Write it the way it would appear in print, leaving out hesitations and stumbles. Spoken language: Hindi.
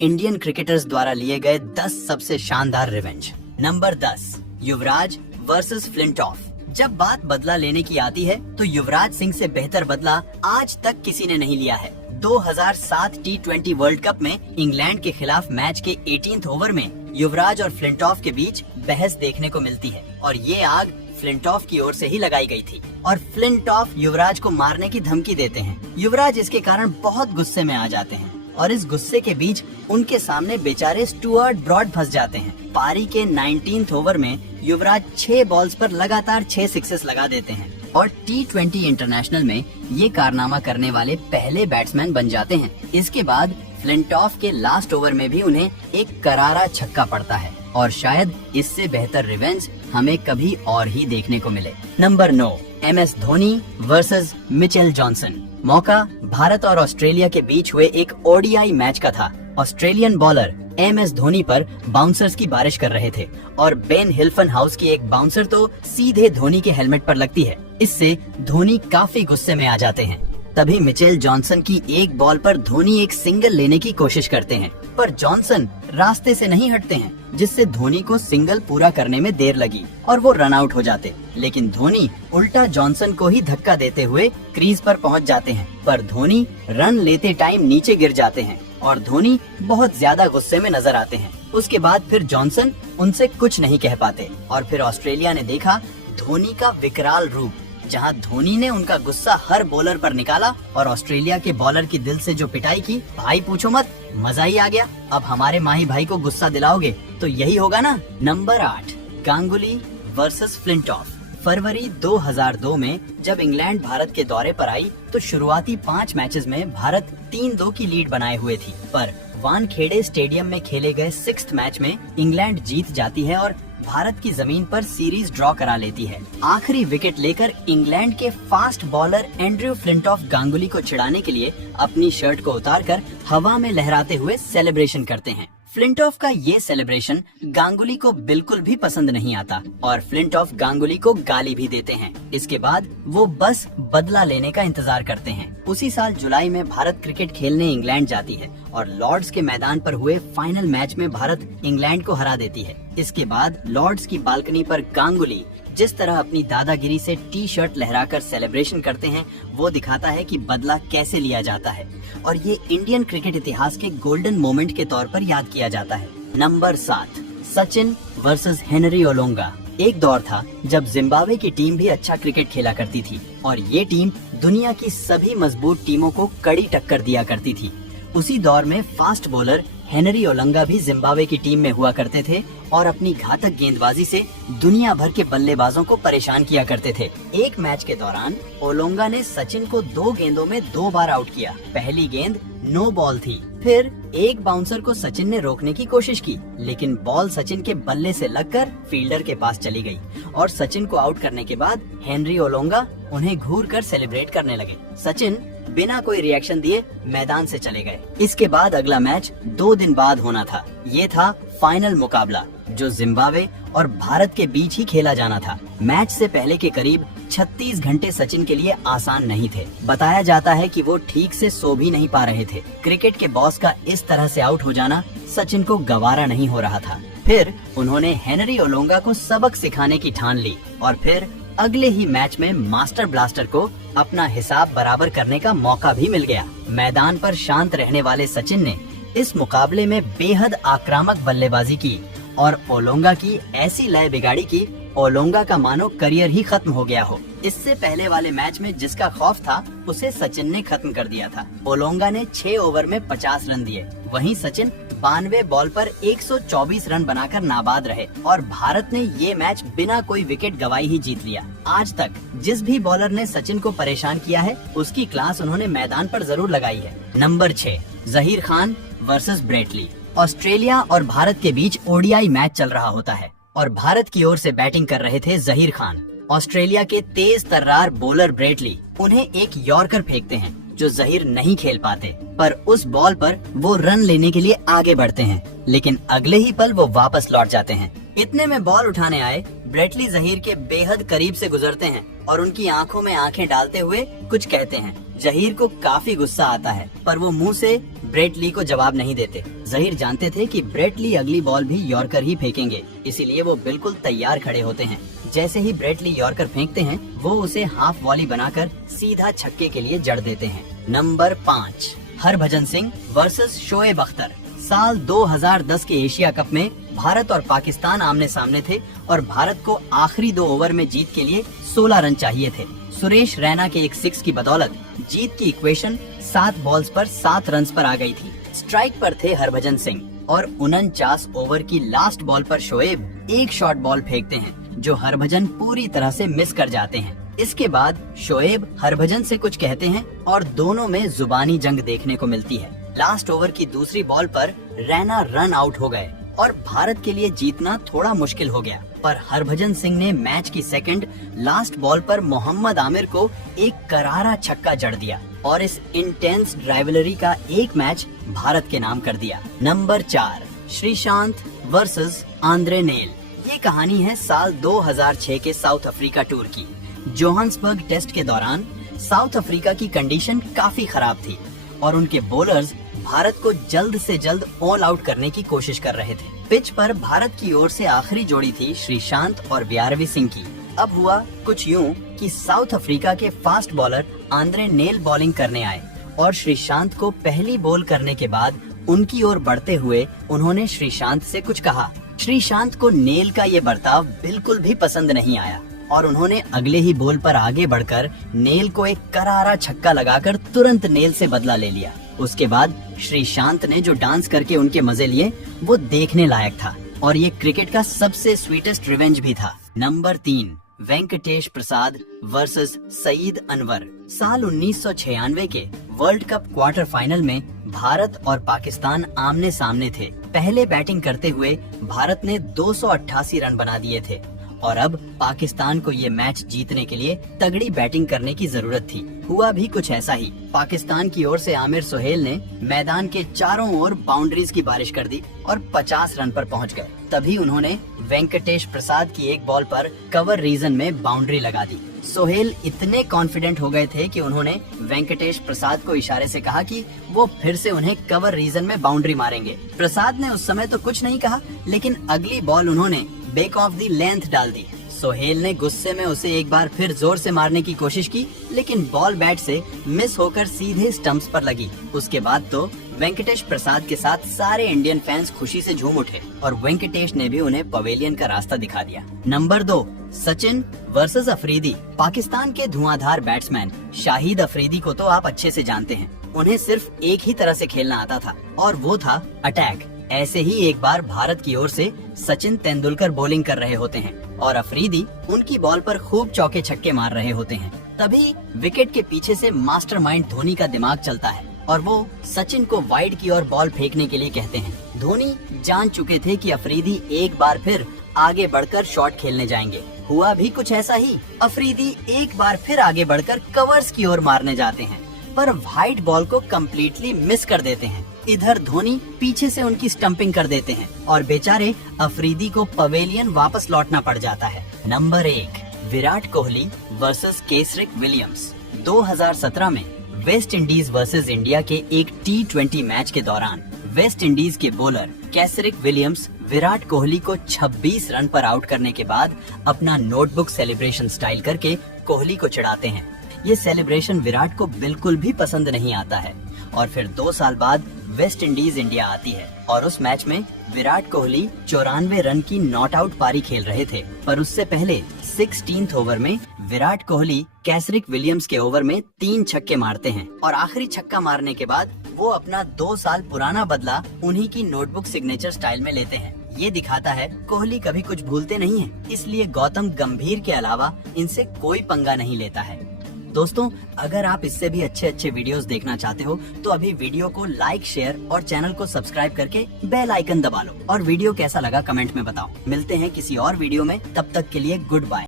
इंडियन क्रिकेटर्स द्वारा लिए गए 10 सबसे शानदार रिवेंज। नंबर 10, युवराज वर्सेस फ्लिंटॉफ। जब बात बदला लेने की आती है तो युवराज सिंह से बेहतर बदला आज तक किसी ने नहीं लिया है। 2007 T20 वर्ल्ड कप में इंग्लैंड के खिलाफ मैच के 18th ओवर में युवराज और फ्लिंटॉफ के बीच बहस देखने को मिलती है और ये आग फ्लिंटॉफ की ओर से ही लगाई गई थी और फ्लिंटॉफ युवराज को मारने की धमकी देते हैं। युवराज इसके कारण बहुत गुस्से में आ जाते हैं और इस गुस्से के बीच उनके सामने बेचारे स्टुअर्ट ब्रॉड फंस जाते हैं। पारी के 19th ओवर में युवराज 6 बॉल्स पर लगातार 6 सिक्सेस लगा देते हैं और T20 इंटरनेशनल में ये कारनामा करने वाले पहले बैट्समैन बन जाते हैं। इसके बाद फ्लिंटॉफ के लास्ट ओवर में भी उन्हें एक करारा छक्का पड़ता है और शायद इससे बेहतर रिवेंज हमें कभी और ही देखने को मिले। Number 9, MS Dhoni versus Mitchell Johnson. मौका भारत और ऑस्ट्रेलिया के बीच हुए एक ODI मैच का था। ऑस्ट्रेलियन बॉलर MS धोनी पर बाउंसर्स की बारिश कर रहे थे और बेन हिल्फन हाउस की एक बाउंसर तो सीधे धोनी के हेलमेट पर लगती है। इससे धोनी काफी गुस्से में आ जाते हैं। तभी मिचेल जॉनसन की एक बॉल पर धोनी एक सिंगल लेने की कोशिश करते हैं, पर जॉनसन रास्ते से नहीं हटते हैं, जिससे धोनी को सिंगल पूरा करने में देर लगी और वो रन आउट हो जाते। लेकिन धोनी उल्टा जॉनसन को ही धक्का देते हुए क्रीज पर पहुंच जाते हैं, पर धोनी रन लेते टाइम नीचे गिर जाते हैं और धोनी बहुत ज्यादा गुस्से में नजर आते हैं। उसके बाद फिर जॉनसन उनसे कुछ नहीं कह पाते और फिर ऑस्ट्रेलिया ने देखा धोनी का विकराल रूप, जहां धोनी ने उनका गुस्सा हर बॉलर पर निकाला और ऑस्ट्रेलिया के बॉलर की दिल से जो पिटाई की, भाई पूछो मत, मजा ही आ गया। अब हमारे माही भाई को गुस्सा दिलाओगे तो यही होगा ना। Number 8, Ganguly versus Flintoff. फरवरी 2002 में जब इंग्लैंड भारत के दौरे पर आई तो शुरुआती 5 मैचेस में भारत 3-2 की लीड बनाए हुए थी, पर वानखेड़े स्टेडियम में खेले गए 6th मैच में इंग्लैंड जीत जाती है और भारत की जमीन पर सीरीज ड्रॉ करा लेती है। आखिरी विकेट लेकर इंग्लैंड के fast bowler Andrew Flintoff Ganguly को चिढ़ाने के लिए अपनी शर्ट को उतारकर हवा में लहराते हुए सेलिब्रेशन करते हैं। फ्लिंटॉफ का ये सेलिब्रेशन गांगुली को बिल्कुल भी पसंद नहीं आता और फ्लिंटॉफ गांगुली को गाली भी देते हैं। इसके बाद वो बस बदला लेने का इंतजार करते हैं। उसी साल जुलाई में भारत क्रिकेट खेलने इंग्लैंड जाती है और लॉर्ड्स के मैदान पर हुए फाइनल मैच में भारत इंग्लैंड को हरा देती है। इसके बाद लॉर्ड्स की बालकनी पर गांगुली जिस तरह अपनी दादागिरी से टी-शर्ट लहराकर सेलिब्रेशन करते हैं, वो दिखाता है कि बदला कैसे लिया जाता है और ये इंडियन क्रिकेट इतिहास के गोल्डन मोमेंट के तौर पर याद किया जाता है। Number 7, Sachin versus Henry Olonga. एक दौर था जब जिम्बाब्वे की टीम भी अच्छा क्रिकेट खेला करती थी और ये टीम दुनिया की सभी मजबूत टीमों को कड़ी टक्कर दिया करती थी। उसी दौर में फास्ट बॉलर हेनरी ओलोंगा भी जिम्बाब्वे की टीम में हुआ करते थे और अपनी घातक गेंदबाजी से दुनिया भर के बल्लेबाजों को परेशान किया करते थे। एक मैच के दौरान ओलोंगा ने सचिन को 2 गेंदों में 2 बार आउट किया। पहली गेंद नो बॉल थी, फिर एक बाउंसर को सचिन ने रोकने की कोशिश की, लेकिन बॉल सचिन के बल्ले से लगकर फील्डर के पास चली गई और सचिन को आउट करने के बाद हेनरी ओलोंगा उन्हें घूर कर सेलिब्रेट करने लगे। सचिन बिना कोई रिएक्शन दिए मैदान से चले गए। इसके बाद अगला मैच 2 दिन बाद होना था। ये था फाइनल मुकाबला जो जिम्बाब्वे और भारत के बीच ही खेला जाना था। मैच से पहले के करीब 36 घंटे सचिन के लिए आसान नहीं थे। बताया जाता है कि वो ठीक से सो भी नहीं पा रहे थे। क्रिकेट के बॉस का इस तरह से आउट हो जाना सचिन को गवारा नहीं हो रहा था। फिर उन्होंने हेनरी ओलोंगा को सबक सिखाने की ठान ली और फिर अगले ही मैच में मास्टर ब्लास्टर को अपना हिसाब बराबर करने का मौका भी मिल गया। मैदान पर शांत रहने वाले सचिन ने इस मुकाबले में बेहद आक्रामक बल्लेबाजी की और ओलोंगा की ऐसी लय बिगाड़ी कि ओलोंगा का मानो करियर ही खत्म हो गया हो। इससे पहले वाले मैच में जिसका खौफ था उसे सचिन ने खत्म कर दिया था। ओलोंगा ने 6 ओवर में 50 रन दिए, वहीं सचिन 92 बॉल पर 124 रन बनाकर नाबाद रहे और भारत ने ये मैच बिना कोई विकेट गवाई ही जीत लिया। आज तक जिस भी बॉलर ने सचिन को परेशान किया है उसकी क्लास उन्होंने मैदान पर जरूर लगाई है। Number 6, Zaheer Khan versus Brett Lee. Australia और भारत के बीच ODI मैच चल रहा होता है और भारत की ओर से बैटिंग कर रहे थे जहीर खान। ऑस्ट्रेलिया के तेज तर्रार बॉलर ब्रेटली उन्हें एक यॉर्कर फेंकते हैं जो जहीर नहीं खेल पाते, पर उस बॉल पर वो रन लेने के लिए आगे बढ़ते हैं, लेकिन अगले ही पल वो वापस लौट जाते हैं। इतने में बॉल उठाने आए ब्रेटली जहीर के बेहद करीब से गुजरते हैं और उनकी आंखों में आंखें डालते हुए कुछ कहते हैं। जहीर को काफी गुस्सा आता है, पर वो मुंह से ब्रेट ली को जवाब नहीं देते। जहीर जानते थे कि ब्रेट ली अगली बॉल भी यॉर्कर ही फेंकेंगे, इसीलिए वो बिल्कुल तैयार खड़े होते हैं। जैसे ही ब्रेट ली यॉर्कर फेंकते हैं, वो उसे हाफ वॉली बनाकर सीधा छक्के के लिए जड़ देते हैं। Number 5, Harbhajan Singh versus Shoaib Akhtar. साल 2010 के एशिया कप में भारत और पाकिस्तान आमने सामने थे और भारत को आखिरी 2 ओवर में जीत के लिए 16 रन चाहिए थे। सुरेश रैना के एक 6 की बदौलत जीत की इक्वेशन 7 बॉल्स पर 7 रन पर आ गई थी। स्ट्राइक पर थे हरभजन सिंह और 49 ओवर की लास्ट बॉल पर शोएब एक शॉर्ट बॉल फेंकते हैं जो हरभजन पूरी तरह से मिस कर जाते हैं। इसके बाद शोएब हरभजन से कुछ कहते हैं और दोनों में जुबानी जंग देखने को मिलती है। लास्ट ओवर की दूसरी बॉल पर रैना रन आउट हो गए और भारत के लिए जीतना थोड़ा मुश्किल हो गया, पर हरभजन सिंह ने मैच की सेकंड लास्ट बॉल पर मोहम्मद आमिर को एक करारा छक्का जड़ दिया और इस इंटेंस राइवलरी का एक मैच भारत के नाम कर दिया। Number 4, Sreesanth versus Andre nail. ये कहानी है साल 2006 के साउथ अफ्रीका टूर की। जोहान्सबर्ग टेस्ट के दौरान साउथ अफ्रीका की कंडीशन काफी खराब थी और उनके बॉलर्स भारत को जल्द से जल्द ऑल आउट करने की कोशिश कर रहे थे। पिच पर भारत की ओर से आखिरी जोड़ी थी श्रीशांत और व्यारवी सिंह की। अब हुआ कुछ यूं कि साउथ अफ्रीका के fast bowler Andre nail bowling करने आए और श्रीशांत को पहली बॉल करने के बाद उनकी ओर बढ़ते हुए उन्होंने श्रीशांत से कुछ कहा। श्रीशांत को नेल का ये बर्ताव बिल्कुल भी पसंद नहीं आया और उन्होंने अगले ही बॉल पर आगे बढ़कर नेल को एक करारा छक्का लगाकर तुरंत नेल से बदला ले लिया। उसके बाद श्रीशांत ने जो डांस करके उनके मजे लिए वो देखने लायक था और ये क्रिकेट का सबसे स्वीटेस्ट रिवेंज भी था। नंबर 3, वेंकटेश प्रसाद वर्सेस सईद अनवर। साल 1996 के वर्ल्ड कप क्वार्टर फाइनल में भारत और पाकिस्तान आमने सामने थे। पहले बैटिंग करते हुए भारत ने 288 रन बना दिए थे और अब पाकिस्तान को ये मैच जीतने के लिए तगड़ी बैटिंग करने की जरूरत थी। हुआ भी कुछ ऐसा ही। पाकिस्तान की ओर से आमिर सुहेल ने मैदान के चारों ओर बाउंड्रीज की बारिश कर दी और 50 रन पर पहुंच गए। तभी उन्होंने वेंकटेश प्रसाद की एक बॉल पर कवर रीजन में बाउंड्री लगा दी। सोहेल इतने कॉन्फिडेंट हो गए थे कि उन्होंने वेंकटेश प्रसाद को इशारे से कहा कि वो फिर से उन्हें कवर रीजन में बाउंड्री मारेंगे। प्रसाद ने उस समय तो कुछ नहीं कहा, लेकिन अगली बॉल उन्होंने बैक ऑफ दी लेंथ डाल दी। सोहेल ने गुस्से में उसे एक बार फिर जोर से मारने की कोशिश की, लेकिन बॉल बैट से मिस होकर सीधे स्टंप्स पर लगी। उसके बाद तो वेंकटेश प्रसाद के साथ सारे इंडियन फैंस खुशी से झूम उठे और वेंकटेश ने भी उन्हें पवेलियन का रास्ता दिखा दिया। Number 2, Sachin versus Afridi. पाकिस्तान के धुआंधार बैट्समैन शाहिद अफरीदी को तो आप अच्छे से जानते हैं। उन्हें सिर्फ एक ही तरह से खेलना आता था और वो था अटैक। ऐसे ही एक बार भारत की ओर से सचिन तेंदुलकर बॉलिंग कर रहे होते हैं और अफरीदी उनकी बॉल पर खूब चौके छक्के मार रहे होते हैं। तभी विकेट के पीछे से मास्टरमाइंड धोनी का दिमाग चलता है और वो सचिन को वाइड की ओर बॉल फेंकने के लिए कहते हैं। धोनी जान चुके थे कि अफरीदी एक बार फिर आगे बढ़कर शॉट खेलने जाएंगे। हुआ भी कुछ ऐसा ही। अफरीदी एक बार फिर आगे बढ़कर कवर्स की ओर मारने जाते हैं, पर वाइड बॉल को कम्प्लीटली मिस कर देते हैं। इधर धोनी पीछे से उनकी स्टंपिंग कर देते हैं और बेचारे अफरीदी को पवेलियन वापस लौटना पड़ जाता है। Number 1, Virat Kohli versus Kesrick Williams. 2017 में वेस्ट इंडीज वर्सेस इंडिया के एक T20 मैच के दौरान वेस्ट इंडीज के बॉलर केसरिक विलियम्स विराट कोहली को 26 रन पर आउट करने के बाद अपना नोटबुक सेलिब्रेशन स्टाइल करके कोहली को चिढ़ाते हैं। ये सेलिब्रेशन विराट को बिल्कुल भी पसंद नहीं आता है और फिर 2 साल बाद वेस्ट इंडीज इंडिया आती है और उस मैच में विराट कोहली 94 रन की नॉट आउट पारी खेल रहे थे, पर उससे पहले 16th ओवर में विराट कोहली केसरिक विलियम्स के ओवर में 3 छक्के मारते हैं और आखिरी छक्का मारने के बाद वो अपना 2 साल पुराना बदला उन्हीं की नोटबुक सिग्नेचर स्टाइल में लेते हैं। ये दिखाता है कोहली कभी कुछ भूलते नहीं है, इसलिए गौतम गंभीर के अलावा इनसे कोई पंगा नहीं लेता है। दोस्तों, अगर आप इससे भी अच्छे वीडियोस देखना चाहते हो तो अभी वीडियो को लाइक, शेयर और चैनल को सब्सक्राइब करके बेल आइकन दबा लो और वीडियो कैसा लगा कमेंट में बताओ। मिलते हैं किसी और वीडियो में, तब तक के लिए गुड बाय।